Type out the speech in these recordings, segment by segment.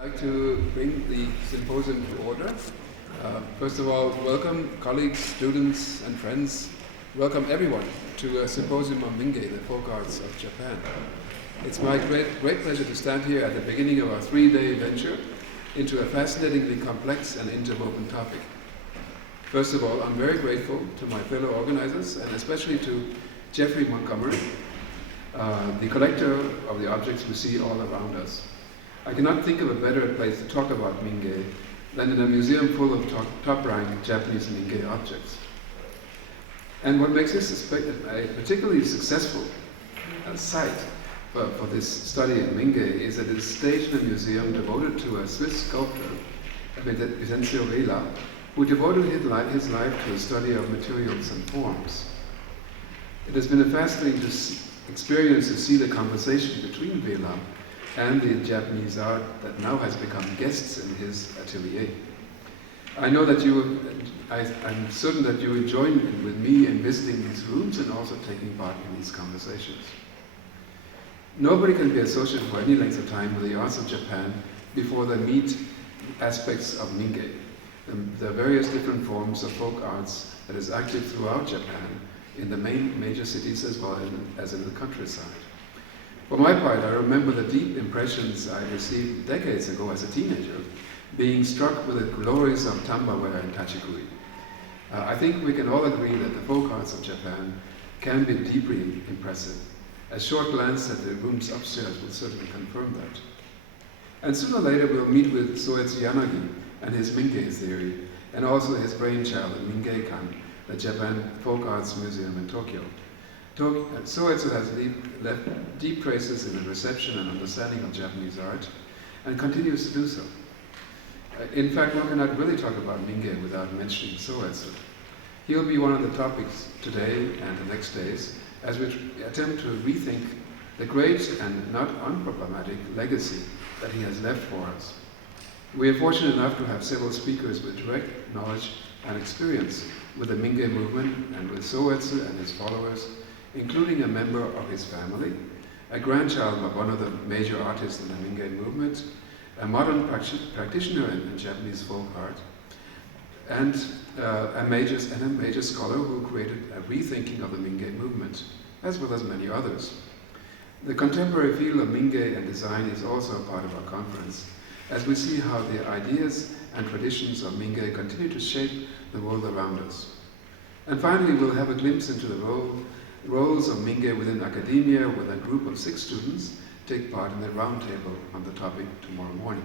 I'd like to bring the symposium to order. First of all, welcome colleagues, students and friends. Welcome everyone to a symposium on Mingei, the folk arts of Japan. It's my great pleasure to stand here at the beginning of our 3-day venture into a fascinatingly complex and interwoven topic. First of all, I'm very grateful to my fellow organizers and especially to Jeffrey Montgomery, the collector of the objects we see all around us. I cannot think of a better place to talk about Mingei than in a museum full of top-ranked Japanese Mingei objects. And what makes this a particularly successful site for this study of Mingei is that it is staged in a museum devoted to a Swiss sculptor, Vincenzo Vela, who devoted his life to the study of materials and forms. It has been a fascinating experience to see the conversation between Vela and the Japanese art that now has become guests in his atelier. I'm certain that you will join with me in visiting these rooms and also taking part in these conversations. Nobody can be associated for any length of time with the arts of Japan before they meet aspects of Mingei, the various different forms of folk arts that is active throughout Japan in the major cities as well as in the countryside. For my part, I remember the deep impressions I received decades ago as a teenager, being struck with the glories of tambaware and tachikuri. I think we can all agree that the folk arts of Japan can be deeply impressive. A short glance at the rooms upstairs will certainly confirm that. And sooner or later we'll meet with Soetsu Yanagi and his Mingei theory, and also his brainchild, the Mingei-kan, the Japan Folk Arts Museum in Tokyo. Soetsu has left deep traces in the reception and understanding of Japanese art, and continues to do so. In fact, one cannot really talk about Mingei without mentioning Soetsu. He'll be one of the topics today and the next days, as we attempt to rethink the great and not unproblematic legacy that he has left for us. We are fortunate enough to have several speakers with direct knowledge and experience with the Mingei movement and with Soetsu and his followers, including a member of his family, a grandchild of one of the major artists in the Mingei movement, a modern practitioner in Japanese folk art, and a major scholar who created a rethinking of the Mingei movement, as well as many others. The contemporary field of Mingei and design is also a part of our conference, as we see how the ideas and traditions of Mingei continue to shape the world around us. And finally, we'll have a glimpse into the roles of Mingei within academia, with a group of 6 students take part in the roundtable on the topic tomorrow morning.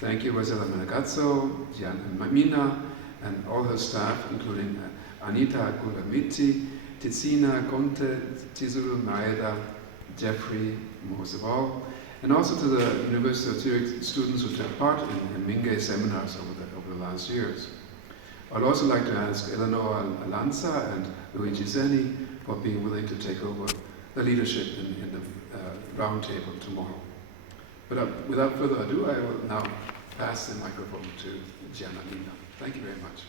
Thank you, Rosella Menegazzo, Gianna Mina, and all her staff, including Anita Gulamiti, Tiziana Conte, Chizuru Maeda, Jeffrey, most of all, and also to the Università di Zurigo students who took part in Mingei seminars over the last years. I'd also like to ask Eleanor Alanza and Luigi Zeni for being willing to take over the leadership in the roundtable tomorrow. But without further ado, I will now pass the microphone to Gianna A. Thank you very much.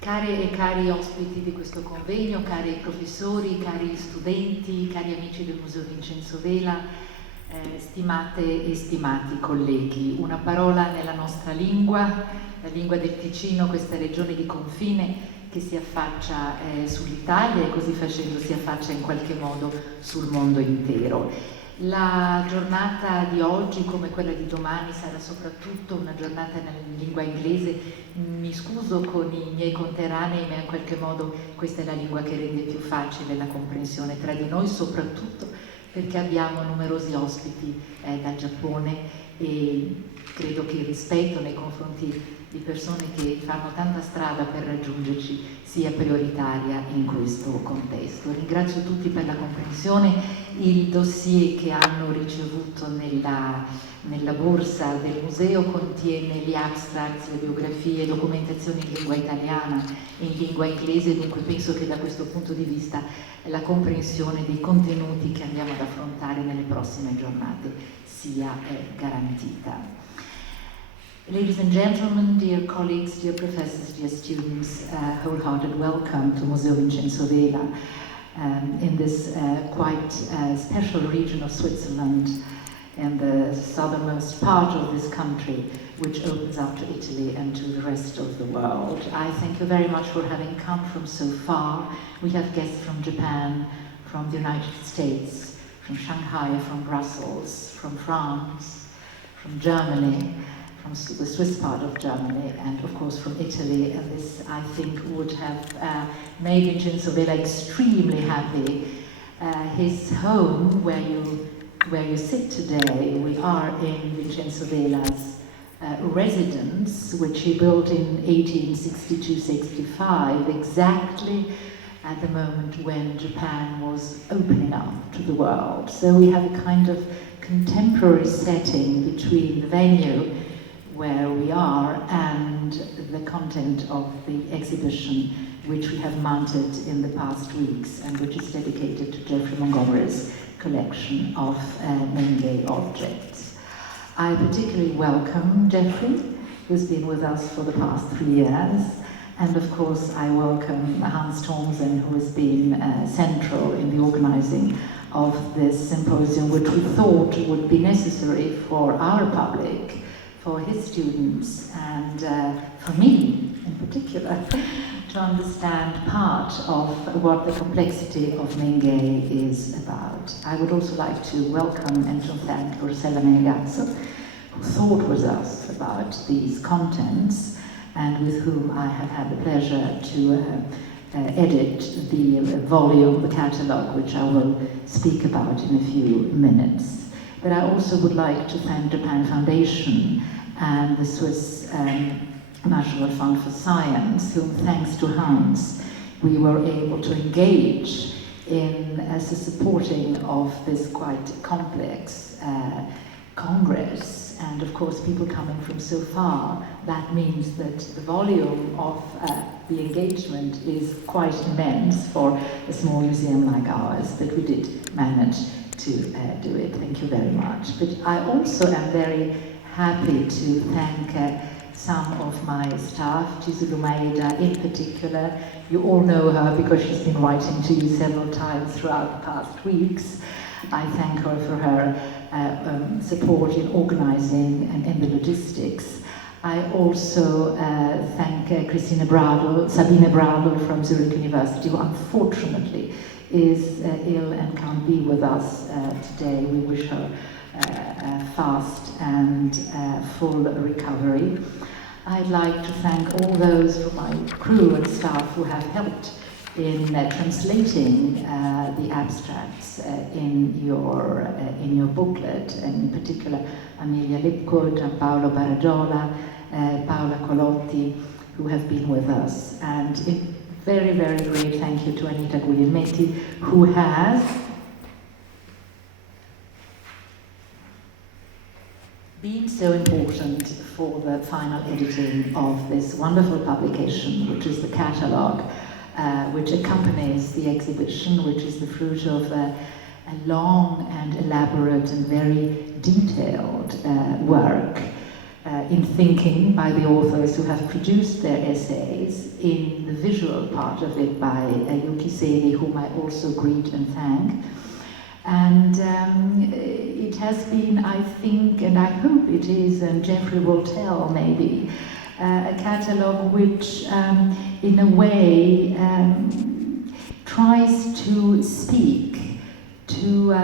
Care e cari ospiti di questo convegno, cari professori, cari studenti, cari amici del Museo Vincenzo Vela, stimate e stimati colleghi, una parola nella nostra lingua, la lingua del Ticino, questa regione di confine che si affaccia sull'Italia e così facendo si affaccia in qualche modo sul mondo intero. La giornata di oggi, come quella di domani, sarà soprattutto una giornata in lingua inglese. Mi scuso con i miei conterranei, ma in qualche modo questa è la lingua che rende più facile la comprensione tra di noi, soprattutto perché abbiamo numerosi ospiti dal Giappone e credo che il rispetto nei confronti di persone che fanno tanta strada per raggiungerci sia prioritaria in questo contesto. Ringrazio tutti per la comprensione. Il dossier che hanno ricevuto nella borsa del museo contiene gli abstracts, le biografie, documentazioni in lingua italiana e in lingua inglese, dunque penso che da questo punto di vista la comprensione dei contenuti che andiamo ad affrontare nelle prossime giornate sia garantita. Ladies and gentlemen, dear colleagues, dear professors, dear students, wholehearted welcome to Museo Vincenzo Vela in this quite special region of Switzerland, in the southernmost part of this country, which opens up to Italy and to the rest of the world. I thank you very much for having come from so far. We have guests from Japan, from the United States, from Shanghai, from Brussels, from France, from Germany, from the Swiss part of Germany, and of course from Italy. And this, I think, would have made Vincenzo Vela extremely happy. His home, where you sit today, we are in Vincenzo Vela's residence, which he built in 1862-65, exactly at the moment when Japan was opening up to the world. So we have a kind of contemporary setting between the venue where we are and the content of the exhibition, which we have mounted in the past weeks and which is dedicated to Geoffrey Montgomery's collection of Mingei objects. I particularly welcome Geoffrey, who's been with us for the past 3 years, and of course I welcome Hans Thomsen, who has been central in the organizing of this symposium, which we thought would be necessary for our public, for his students, and for me in particular, to understand part of what the complexity of Mingei is about. I would also like to welcome and to thank Rossella Menegazzo, who thought with us about these contents, and with whom I have had the pleasure to edit the volume, the catalogue, which I will speak about in a few minutes. But I also would like to thank Japan Foundation and the Swiss National Fund for Science, whom, thanks to Hans, we were able to engage in as a supporting of this quite complex congress. And of course, people coming from so far, that means that the volume of the engagement is quite immense for a small museum like ours, but we did manage to do it. Thank you very much. But I also am very happy to thank some of my staff, Chizuru Maeda in particular. You all know her because she's been writing to you several times throughout the past weeks. I thank her for her support in organizing and in the logistics. I also thank Sabine Bradl from Zurich University, who unfortunately is ill and can't be with us today. We wish her a fast and full recovery. I'd like to thank all those from my crew and staff who have helped in translating the abstracts in your booklet, and in particular Amelia Lipko, Gianpaolo Baragiola, Paola Colotti, who have been with us. And a very, very great thank you to Anita Guglielmetti, who has been so important for the final editing of this wonderful publication, which is the catalogue, which accompanies the exhibition, which is the fruit of a long and elaborate and very detailed work in thinking by the authors who have produced their essays, in the visual part of it by Yuki Seri, whom I also greet and thank. And it has been, I think, and I hope it is, and Geoffrey will tell maybe, a catalogue which in a way tries to speak to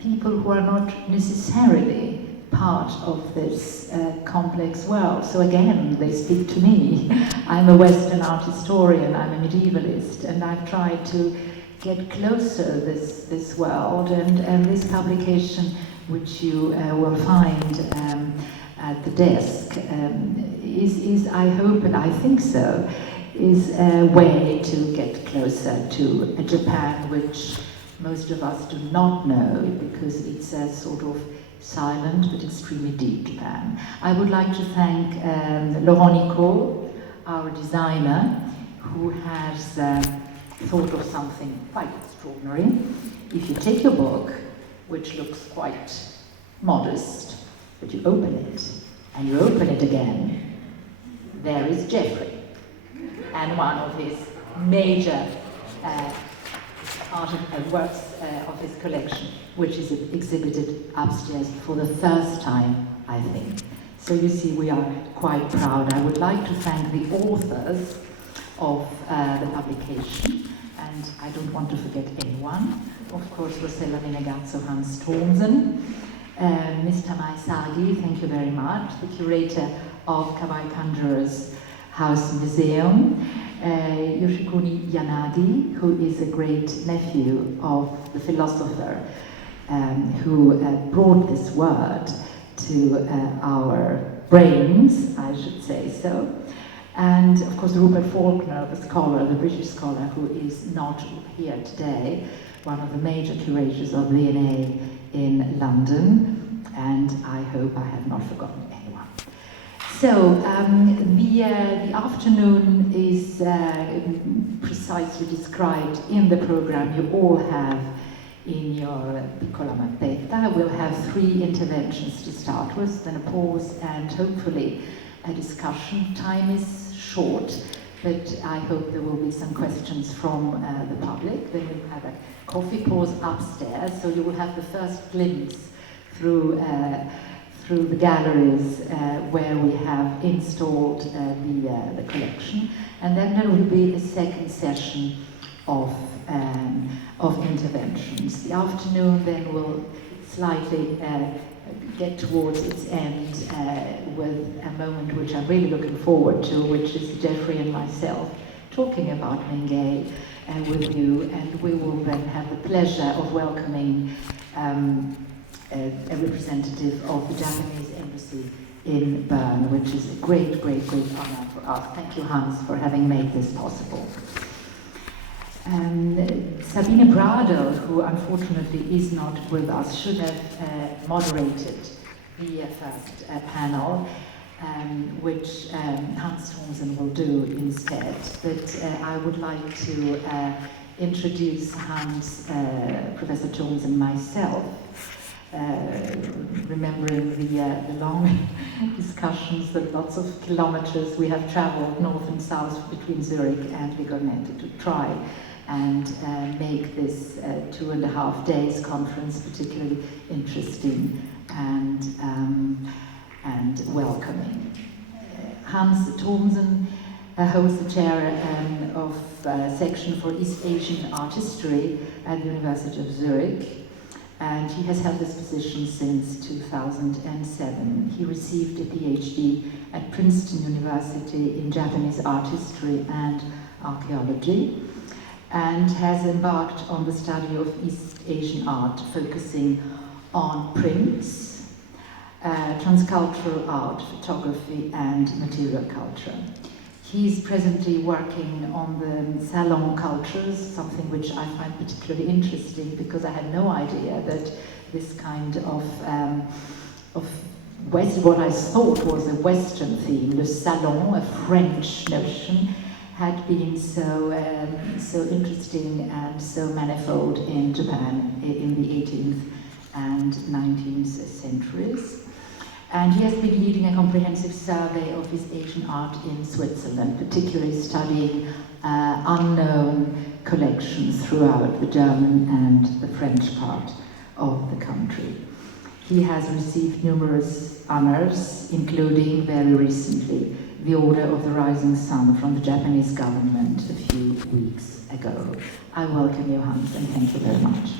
people who are not necessarily part of this complex world. So again, they speak to me. I'm a Western art historian, I'm a medievalist, and I've tried to get closer this world, and this publication, which you will find at the desk, is, I hope and I think so, is a way to get closer to a Japan which most of us do not know, because it's a sort of silent but extremely deep Japan. I would like to thank Laurent Nicot, our designer, who has thought of something quite extraordinary. If you take your book, which looks quite modest, but you open it, and you open it again, there is Jeffrey, and one of his major works of his collection, which is exhibited upstairs for the first time, I think. So you see, we are quite proud. I would like to thank the authors of the publication, and I don't want to forget anyone. Of course, Rossella Menegazzo, Hans Thomsen, Mr. Maisagi, thank you very much, the curator of Kawaii Conjurer's House Museum, Yoshikuni Yanagi, who is a great nephew of the philosopher who brought this word to our brains, I should say so. And of course Rupert Faulkner, the scholar, the British scholar, who is not here today, one of the major curators of DNA in London, and I hope I have not forgotten anyone. So the afternoon is precisely described in the program you all have in your piccola mappetta. We'll have 3 interventions to start with, then a pause and hopefully a discussion. Time is short, but I hope there will be some questions from the public. Then we'll have a coffee pause upstairs, so you will have the first glimpse through the galleries where we have installed the collection. And then there will be a second session of interventions. The afternoon then will slightly get towards its end with a moment which I'm really looking forward to, which is Jeffrey and myself talking about Mingei with you, and we will then have the pleasure of welcoming a representative of the Japanese embassy in Bern, which is a great, great, great honor for us. Thank you, Hans, for having made this possible. Sabine Bradel, who unfortunately is not with us, should have moderated the first panel, which Hans Thomsen will do instead. But I would like to introduce Hans, Professor Thomsen, and myself, remembering the long discussions, the lots of kilometers we have traveled north and south between Zurich and Ligonnette to try and make this 2.5 days conference particularly interesting and welcoming. Hans Thomsen holds the chair of section for East Asian art history at the University of Zurich, and he has held this position since 2007. He received a PhD at Princeton University in Japanese art history and archaeology, and has embarked on the study of East Asian art, focusing on prints, transcultural art, photography, and material culture. He's presently working on the salon cultures, something which I find particularly interesting because I had no idea that this kind of what I thought was a Western theme, le salon, a French notion, had been so interesting and so manifold in Japan in the 18th and 19th centuries. And he has been leading a comprehensive survey of East Asian art in Switzerland, particularly studying unknown collections throughout the German and the French part of the country. He has received numerous honors, including very recently the Order of the Rising Sun from the Japanese government a few weeks ago. I welcome you, Hans, and thank you very much.